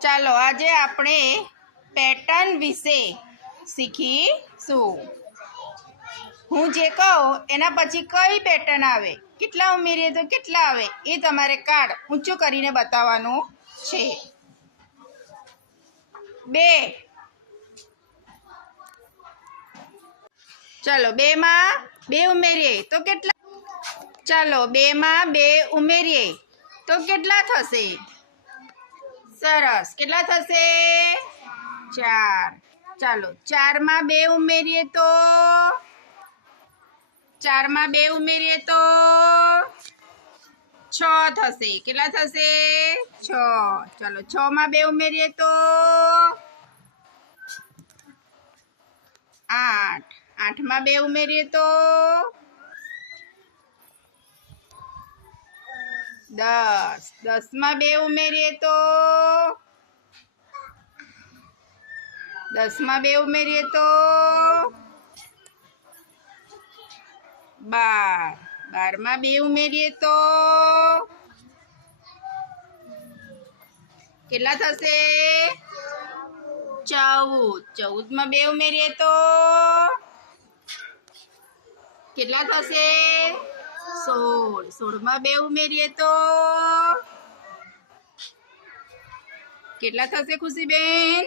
ચાલો આજે આપણે પેટર્ન વિશે શીખીશું। હું જે કહું એના પછી કઈ પેટર્ન આવે, કેટલા ઉમેરીએ તો કેટલા આવે, એ તમારે કાર્ડ ઊંચું કરીને બતાવવાનું છે। 2, ચાલો 2 માં 2 ઉમેરીએ તો કેટલા, ચાલો 2 માં 2 ઉમેરીએ તો કેટલા થશે? સરસ, કેટલા થશે? 4। ચાલો 4 માં 2 ઉમેરીએ તો 4 માં 2 ઉમેરીએ તો 6 થશે। કેટલા થશે? 6। ચાલો 6 માં 2 ઉમેરીએ તો 8। 8 માં 2 ઉમેરીએ તો 10। 10 માં 2 ઉમેરીએ તો 10 માં 2 ઉમેરીએ તો 12। 12 માં 2 ઉમેરીએ તો કેટલા થશે? 14। 14 માં 2 ઉમેરીએ તો કેટલા થશે? 16। 16 માં 2 ઉમેરીએ તો કેટલા થશે ખુશીબેન?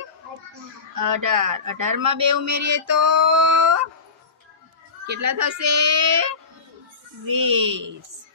18। 18 માં 2 ઉમેરીએ તો કેટલા થશે? 20।